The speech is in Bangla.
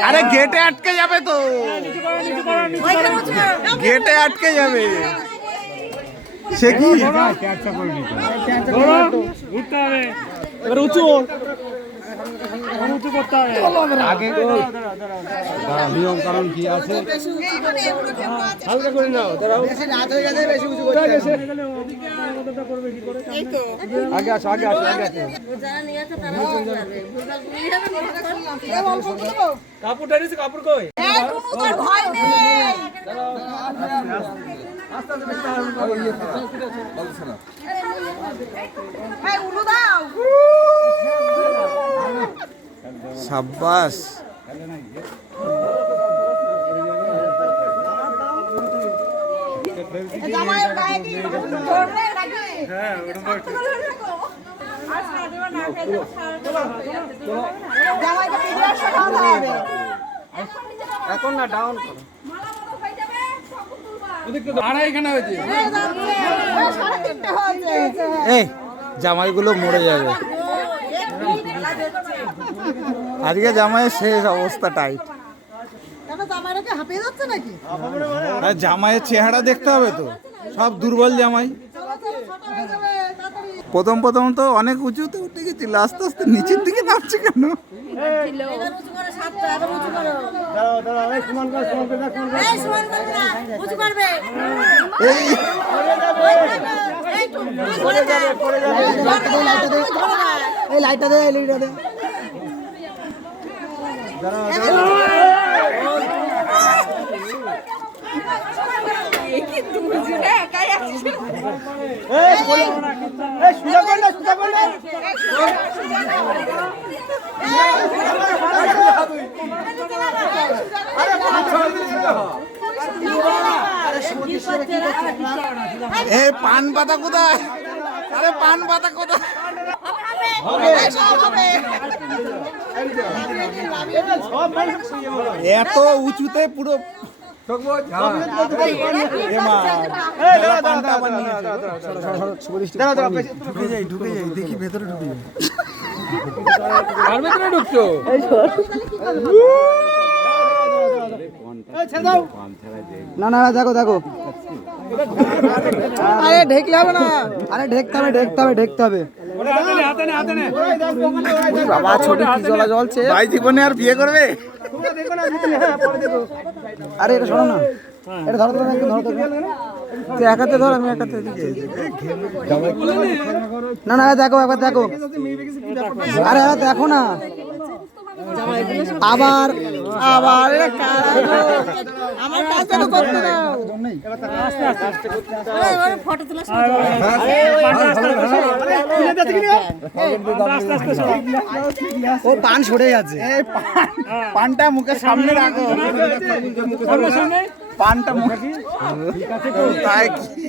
আরে এই গেটে আটকে যাবে তো। গেটে আটকে যাবে। সে কি? উঁচু। উঁচু করতে হবে। আগে নিয়ম কারণ কি আছে? হালকা করে নাও দাঁড়াও। রাত হয়ে গেছে বেশি কিছু করতে আগে আসো আগে আসো আগে আসো। যারা নিয়ে আসে তারাও যাবে ভুলভাল বুঝিয়ে যাবে কাপড় টানিস কাপড় কই সাব্বাস। এখন না ডাউন এই জামাইগুলো মরে যাবে। আজকে জামাইয়ের শেষ অবস্থা টাইট জামাইয়ের চেহারা দেখতে হবে তো সব দুর্বল জামাই প্রথম প্রথম তো অনেক উঁচুতে উঠে গেছিল আস্তে আস্তে নিচের দিকে নামছে কেন এই, এই লাইটটা দে এই লাইটটা দে। এ পান পাতা কোথায়? আরে পান পাতা কোথায়? এত উঁচুতে পুরো না না দেখো দেখো। আরে, ঢেকলে হবে না। আরে, ঢেকতে হবে ঢেকতে হবে ঢেকতে হবে। বাবা ছোট কি জলা জ্বলছে? ভাই জীবনে আর বিয়ে করবে? আরে এটা শোনো না। এটা ধরো ধরো একটু ধরো তুই একাতে ধর আমি একাতে না না দেখো একবার দেখো। আরে দেখো না। আবার আবার এ আমার কাছে তো করতে দাও। ফটো তোলা ও পান সরে যাচ্ছে। এই পান পানটা মুখের সামনে রাখো। পানটা মুখে তাই কি?